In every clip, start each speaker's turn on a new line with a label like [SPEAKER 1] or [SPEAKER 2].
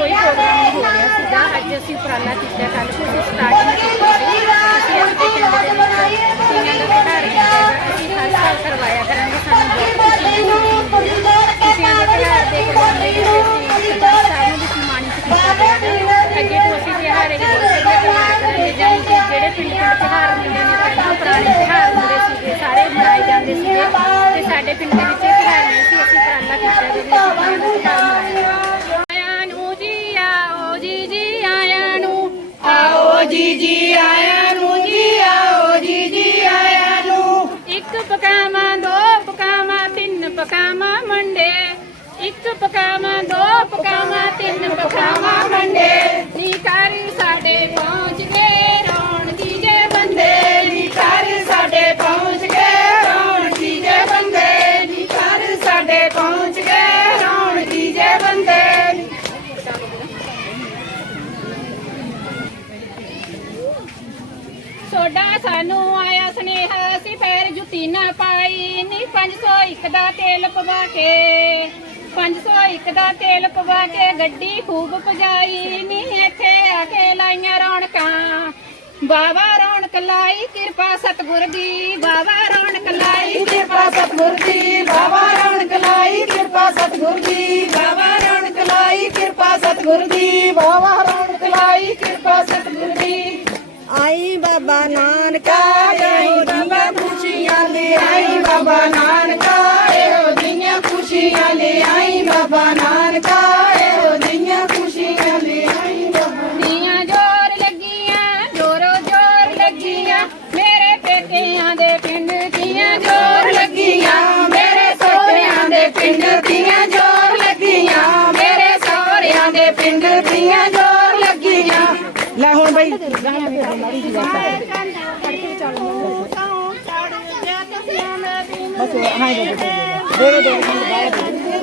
[SPEAKER 1] ਕੋਈ ਪ੍ਰੋਗਰਾਮ ਨਹੀਂ ਹੋ ਰਿਹਾ ਸੀਗਾ। ਅੱਜ ਅਸੀਂ ਉਪਰਾਲਾ ਕੀਤਾ ਕੱਲ ਤੋਂ ਅਸੀਂ ਸਟਾਰਟਿੰਗ ਕੀਤੀ। ਸੀ ਅਸੀਂ ਆਪਣੇ ਪਿੰਡ ਦੇ ਵਿੱਚ ਤੀਆਂ ਦਾ ਤਿਉਹਾਰ ਕੀਤਾ ਅਸੀਂ ਹਰ ਸਾਲ ਕਰਵਾਇਆ ਕਰਾਂਗੇ ਸਾਨੂੰ ਬਹੁਤ ਖੁਸ਼ੀ ਮਿਲਦੀ ਤੀਆਂ ਦਾ ਤਿਉਹਾਰ ਦੇ ਕੇ ਜਿਹੜੇ ਅਸੀਂ ਸਰਦਾਰ ਸਾਹਿਬ ਨੂੰ ਵੀ ਸਨਮਾਨਿਤ ਕੀਤਾ ਗਿਆ ਅੱਗੇ ਤੋਂ ਅਸੀਂ ਤਿਉਹਾਰ ਇਹ ਬਹੁਤ ਵਧੀਆ ਕਰਵਾਇਆ ਕਰਾਂਗੇ ਜਾਣੀ ਕਿ ਜਿਹੜੇ ਪਿੰਡ ਪਿੰਡ ਤਿਉਹਾਰ ਹੁੰਦੇ ਨੇ, ਪਹਿਲਾਂ ਪੁਰਾਣੇ ਤਿਉਹਾਰ ਹੁੰਦੇ ਸੀਗੇ, ਸਾਰੇ ਮਨਾਏ ਜਾਂਦੇ ਸੀਗੇ। ਤੇ ਸਾਡੇ ਪਿੰਡ ਦੇ ਵਿੱਚ ਇਹ ਤਿਉਹਾਰ ਨਹੀਂ ਸੀ ਅਸੀਂ ਉਪਰਾਲਾ ਕੀਤਾ ਜੀ ਅਸੀਂ ਤਿਉਹਾਰ ਮਨਾਇਆ ਜੀ ਜੀ ਆਇਆਂ ਨੂੰ
[SPEAKER 2] ਜੀ ਆਓ ਜੀ ਜੀ ਆਇਆਂ ਨੂੰ।
[SPEAKER 1] ਇੱਕ ਪਕਾਵਾਂ, ਦੋ ਪਕਾਵਾਂ, ਤਿੰਨ ਪਕਾਵਾਂ ਮੰਡੇ। ਇੱਕ ਪਕਾਵਾਂ, ਦੋ ਪਕਾਵਾਂ, ਤਿੰਨ ਪਕਾਵਾਂ ਮੰਡੇ। ਪੈਰ ਨਾ ਪਾਈ ਨੀ 501 ਦਾ ਤੇਲ ਪਵਾ ਕੇ 501 ਦਾ ਤੇਲ ਪਵਾ ਕੇ ਗੱਡੀ ਖੂਬ ਭਜਾਈ ਨੀ, ਇੱਥੇ ਆ ਕੇ ਲਾਈਆਂ ਰੌਣਕਾਂ। ਬਾਬਾ ਰੌਣਕ ਲਾਈ, ਕਿਰਪਾ ਸਤਿਗੁਰ ਦੀ ਬਾਬਾ ਰੌਣਕ ਲਾਈ,
[SPEAKER 2] ਕਿਰਪਾ ਸਤਿਗੁਰ ਦੀ ਬਾਬਾ ਰੌਣਕ ਲਾਈ, ਕਿਰਪਾ ਸਤਿਗੁਰ ਦੀ ਬਾਬਾ ਰੌਣਕ ਲਾਈ, ਕਿਰਪਾ ਸਤਿਗੁਰ ਦੀ ਬਾਬਾ ਰੌਣਕ ਲਾਈ, ਕਿਰਪਾ ਸਤਿਗੁਰ ਦੀ। ਆਈ ਬਾਬਾ ਨਾਨਕਾ, ਆਈ ਬਾਬਾ ਖੁਸ਼ੀਆਂ ਲੈ ਆਈ ਬਾਬਾ ਨਾਨਕਾ ਇਹੋ ਜਿਹੀਆਂ ਖੁਸ਼ੀਆਂ ਲੈ ਆਈ ਬਾਬਾ ਨਾਨਕਾ। ਹਾਂ ਦੇ ਦੇ ਦੇ ਦੇ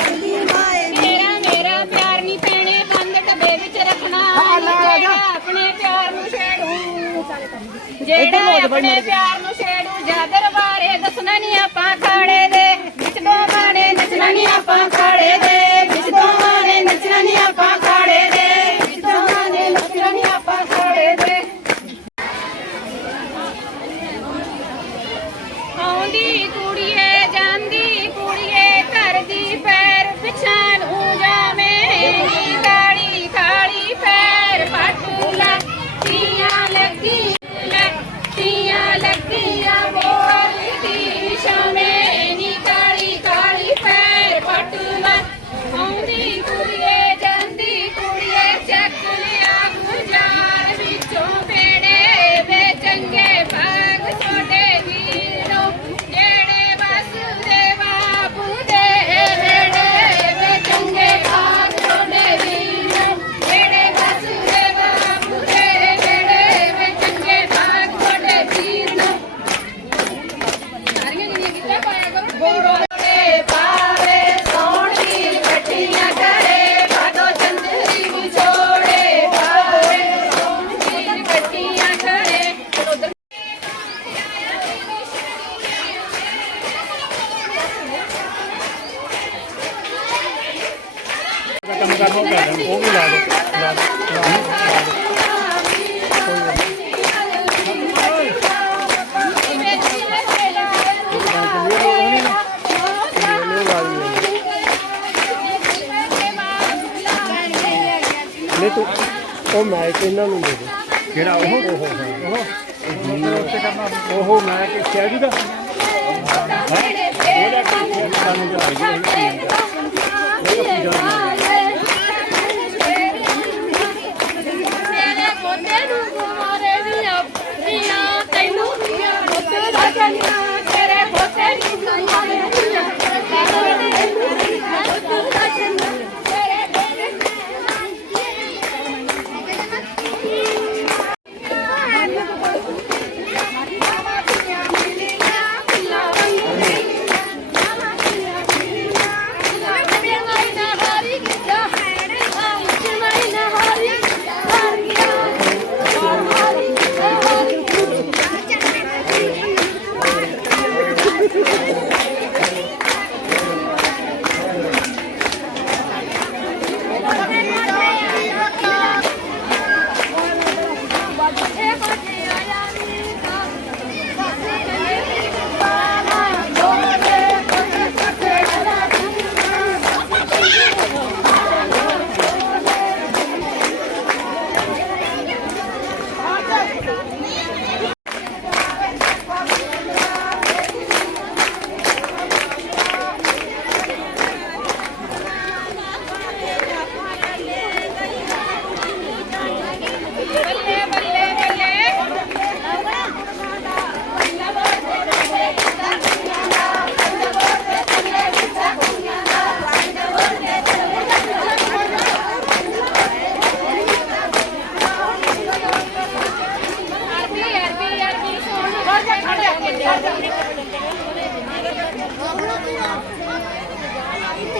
[SPEAKER 1] ਮੇਰਾ ਮੇਰਾ ਪਿਆਰ ਨਹੀਂ ਪੈਣੇ ਬੰਦ ਡੱਬੇ ਵਿੱਚ ਰੱਖਣਾ। ਜਿਹੜਾ ਆਪਣੇ ਪਿਆਰ ਨੂੰ ਛੇੜੂ। ਜਿਹੜਾ ਆਪਣੇ ਪਿਆਰ
[SPEAKER 3] ਉਹ ਮੈਚ ਇਹਨਾਂ ਨੂੰ ਦੇ ਦੇ ਕਿਹੜਾ ਉਹ? ਉਹ ਉਹ ਉਹ ਉਹ ਮੈਂ ਕਿ ਕਹਿ ਜੂਗਾ ਉਹਦਾ ਕੀ ਸਾਨੂੰ ਜਾ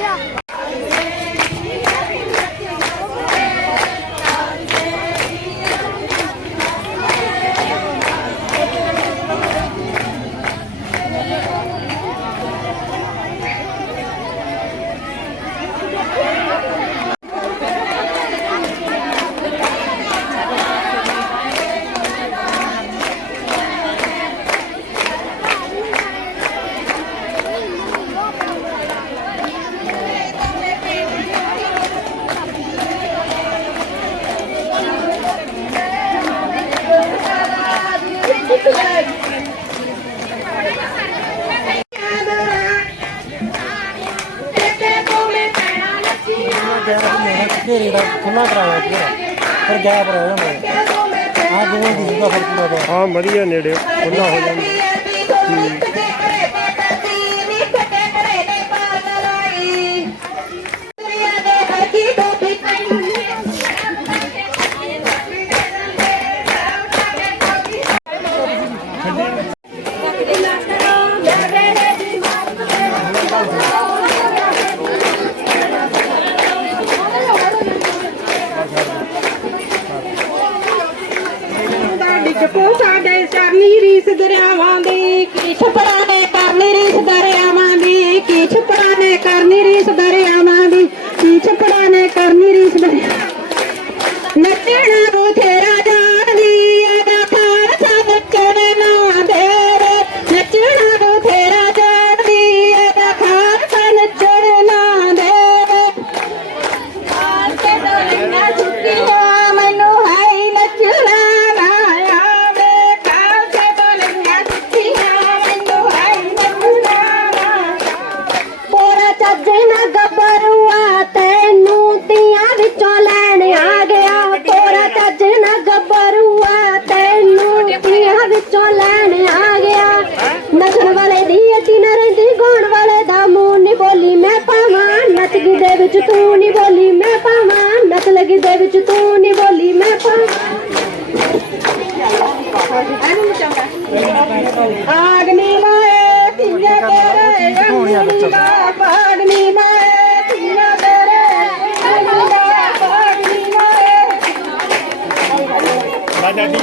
[SPEAKER 1] Yeah. ਕੇ ਰੇੜਾ
[SPEAKER 3] ਖੁੱਲਾ ਕਰਾਇਆ ਪੂਰਾ ਫਿਰ ਗੈਪ ਰਹਿ ਜਾਂਦਾ। ਹੈ। ਆਹ ਜਿਵੇਂ ਦੀ ਜਗ੍ਹਾ ਫਿਰ ਪੂਰਾ ਗੈਪ ਹਾਂ ਵਧੀਆ ਨੇੜੇ ਖੁੱਲਾ ਹੋ ਜਾਂਦਾ।
[SPEAKER 2] करनी रीस बरे आमा दी पीछ पड़ाने करनी रीस बरे नचना रोती ਵਿੱਚ ਤੂੰ ਨਹੀਂ ਬੋਲੀ ਮੈਂ ਪਾਵਾਂ। ਨਕ ਲਗੀ ਦੇ ਵਿੱਚ ਤੂੰ ਨਹੀਂ ਬੋਲੀ ਮੈਂ ਪਾਵਾਂ। ਆਗਨੀ ਮਾਏ ਤੀਏ ਤੇਰੇ ਆਗਨੀ ਮਾਏ ਤੀਏ ਤੇਰੇ ਆਗਨੀ ਮਾਏ
[SPEAKER 3] ਰਾਜਾ ਜੀ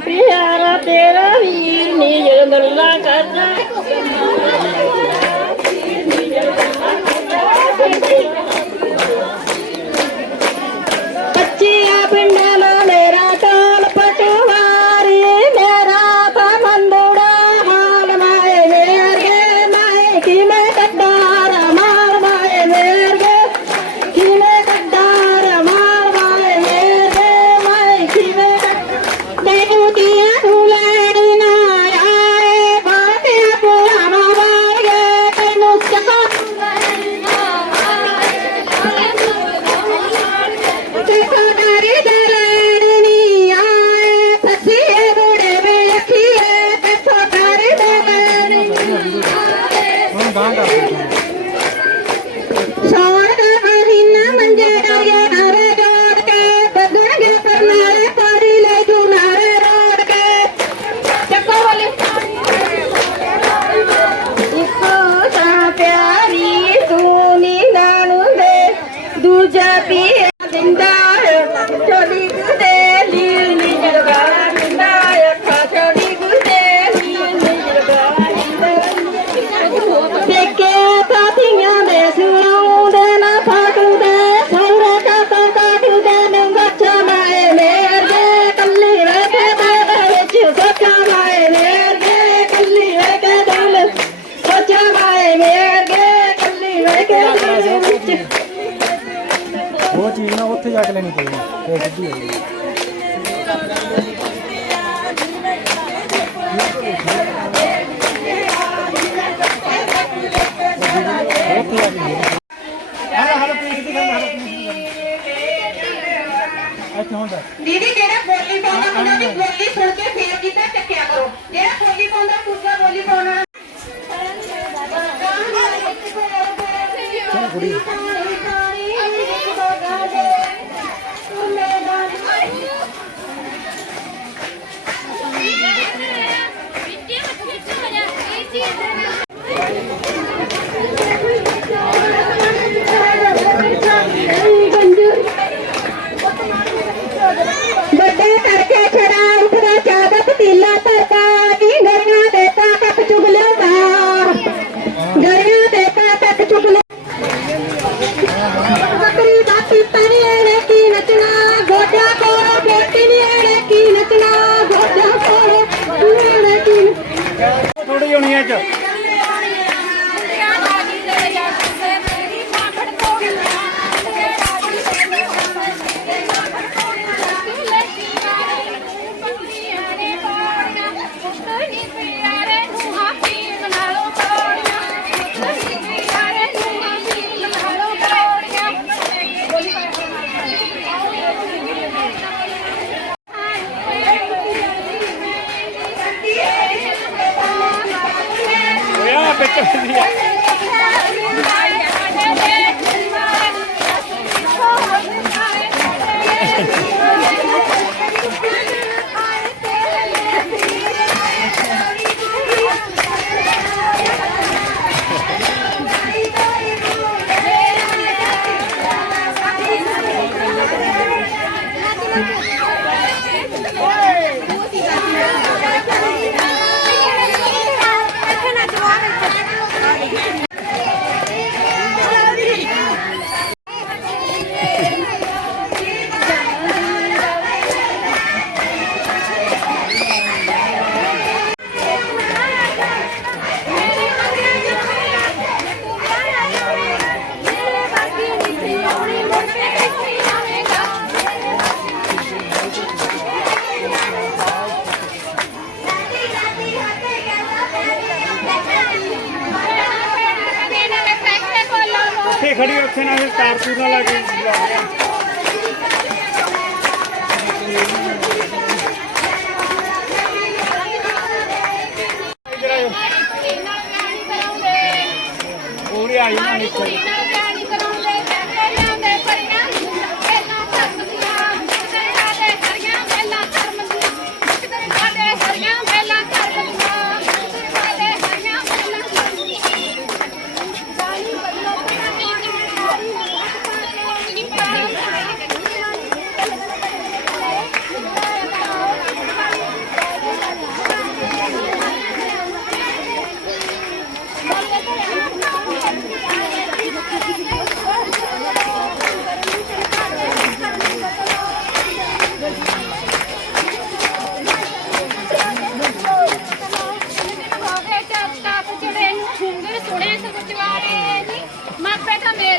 [SPEAKER 2] ਪਿਆਰਾ ਤੇਰਾ ਵੀ ਨੀ ਜਗਦਲਾ ਕਰਦਾ।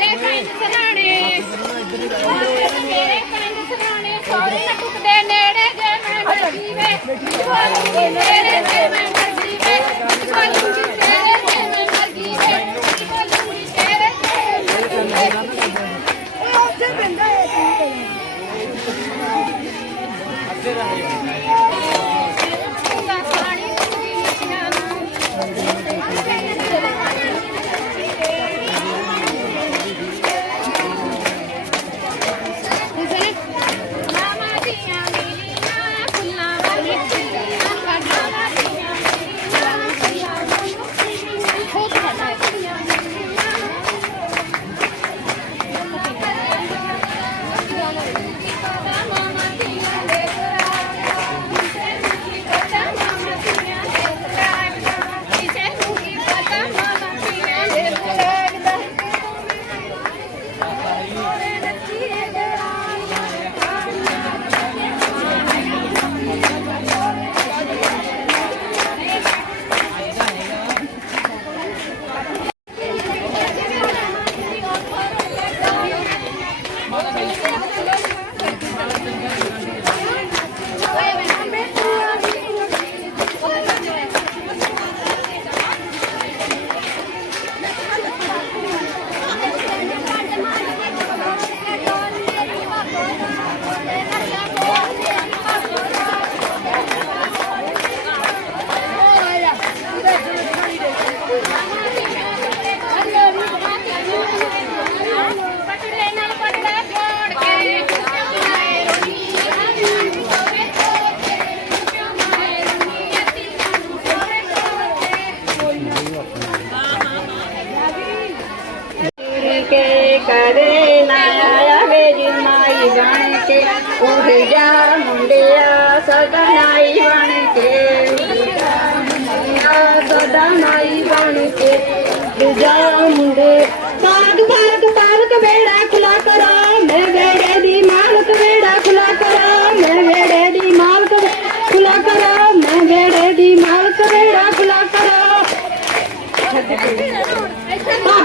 [SPEAKER 2] ਮੇਰੇ
[SPEAKER 1] ਪਿੰਡ ਸਰਾਣੇ। ਮੇਰੇ ਪਿੰਡ ਸਰਾਣੇ ਸੌਰੇ ਨਾ ਟੁੱਟਦੇ, ਨੇੜੇ ਜੇ ਮੈਂ ਜੀਵੇ। ਮੇਰੇ ਤੇ ਮੈਂ ਜੀਵੇ।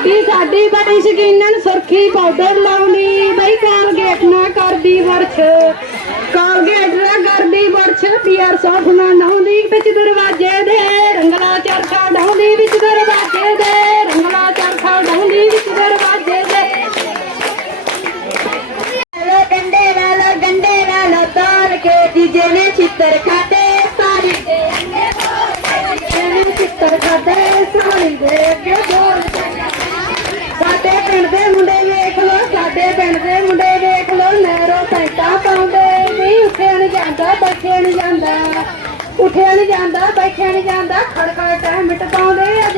[SPEAKER 2] ਭਾਬੀ ਸਾਡੀ ਬੜੀ ਸ਼ਕੀਨਨ ਸੁਰਖੀ ਪਾਊਡਰ ਲਾਉਣੀ ਬਈ ਕਾਲਗੇਟ ਨਾ ਕਰਦੀ ਵਰਛ ਕਾਲਗੇਟ ਨਾ ਕਰਦੀ ਵਰਛ ਪੀਆਰ ਸੋਫ ਨਾ ਨਾਉਂਦੀ ਵਿੱਚ ਦਰਵਾਜ਼ੇ ਦੇ। ਰੰਗਲਾ ਚਰਖਾ ਡਾਉਂਦੀ ਵਿੱਚ ਦਰਵਾਜ਼ੇ ਦੇ। ਬੋਲਿਆ ਨਹੀਂ ਜਾਂਦਾ ਉੱਠਿਆ ਨਹੀਂ ਜਾਂਦਾ ਬੈਠਿਆ ਨਹੀਂ ਜਾਂਦਾ ਖੜਖੜ ਟਾਈਮ ਮਿਟ ਪਾਉਂਦੇ ਅੱਜ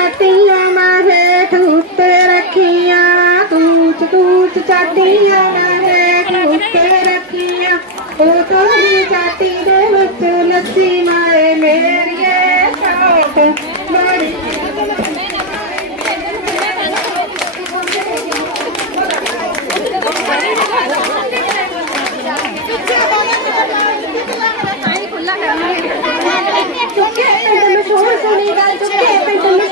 [SPEAKER 2] ਕੂਚ ਚਾਟੀਆਂ ਮਾਰੇ ਠੂਤੇ ਰੱਖੀਆਂ ਕੂਚ ਕੂਚ ਚਾਟੀਆਂ ਮਾਰੇ ਠੂਤੇ ਰੱਖੀਆਂ ਉਹ ਤੋਰੀ ਚਾਟੀ ਦੇ ਵਿੱਚ ਲੱਸੀ ਮਾਏ ਮੇਰੀਏ ਸ਼ੌਕ ਬੜੀ ਚੁੱਕੇ ਪਿੰਡ ਮਸ਼ਹੂਰ ਸੁਣੀਦਾ ਚੁੱਕੇ ਪਿੰਡ ਮਸ਼ਹੂਰ ਸੁਣੀਦਾ ਟੋਪੇ ਕੋਲ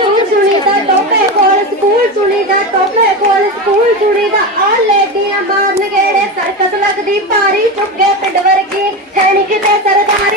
[SPEAKER 2] ਸਕੂਲ ਸੁਣੀਦਾ ਟੋਪੇ ਕੋਲ ਸਕੂਲ ਸੁਣੀਦਾ ਆ ਲੈਡੀਆਂ ਮਾਰਨ ਗੇੜੇ ਸਰਕਸ ਲੱਗਦੀ, ਭਾਰੀ ਚੁੱਕੇ ਪਿੰਡ ਵਰਗੀ। ਹੈ ਨੀ ਕਿਤੇ ਸਰਦਾਰੀ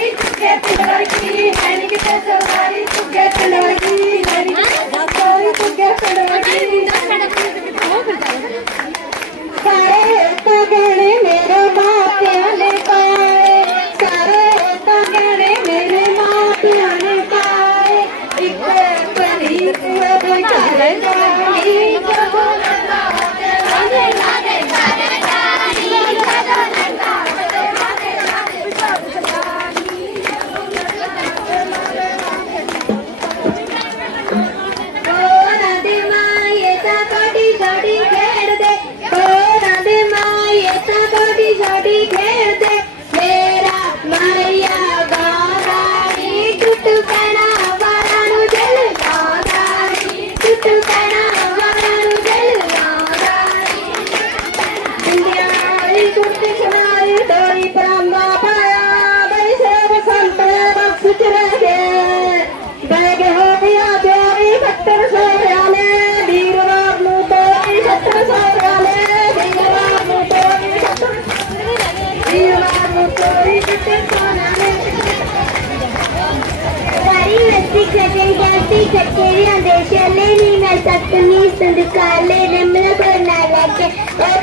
[SPEAKER 2] ਜਾਂਦੀ
[SPEAKER 4] ਖਟੇਰੀਆਂ ਦੇ ਛਲੇ ਨੀ, ਮੈਂ ਸਤਨੀ ਸੰਦਕਾਲੇ ਨੰਬਰ ਕੋ ਨਾ ਲੱਗੇ ਉਹ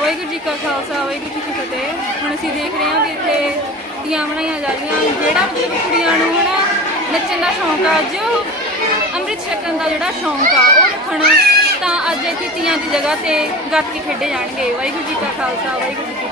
[SPEAKER 5] ਵਾਹਿਗੁਰੂ ਜੀ ਕਾ ਖਾਲਸਾ, ਵਾਹਿਗੁਰੂ ਜੀ ਕੀ ਫਤਿਹ। ਹੁਣ ਅਸੀਂ ਦੇਖ ਰਹੇ ਹਾਂ ਵੀ ਇੱਥੇ ਤੀਆਂ ਬਣਾਈਆਂ ਜਾ ਰਹੀਆਂ। ਜਿਹੜਾ ਮਤਲਬ ਕੁੜੀਆਂ ਨੂੰ ਹਨਾ ਨੱਚਣ ਦਾ ਸ਼ੌਂਕ ਆ ਜੋ ਅੰਮ੍ਰਿਤ ਛਕਣ ਦਾ ਜਿਹੜਾ ਸ਼ੌਂਕ ਆ, ਉਹ ਰੱਖਣ ਤਾਂ ਅੱਜ ਇੱਥੇ ਤੀਆਂ ਦੀ ਜਗ੍ਹਾ ਤੇ ਗੱਤਕੇ ਖੇਡੇ ਜਾਣਗੇ। ਵਾਹਿਗੁਰੂ ਜੀ ਕਾ ਖਾਲਸਾ, ਵਾਹਿਗੁਰੂ ਜੀ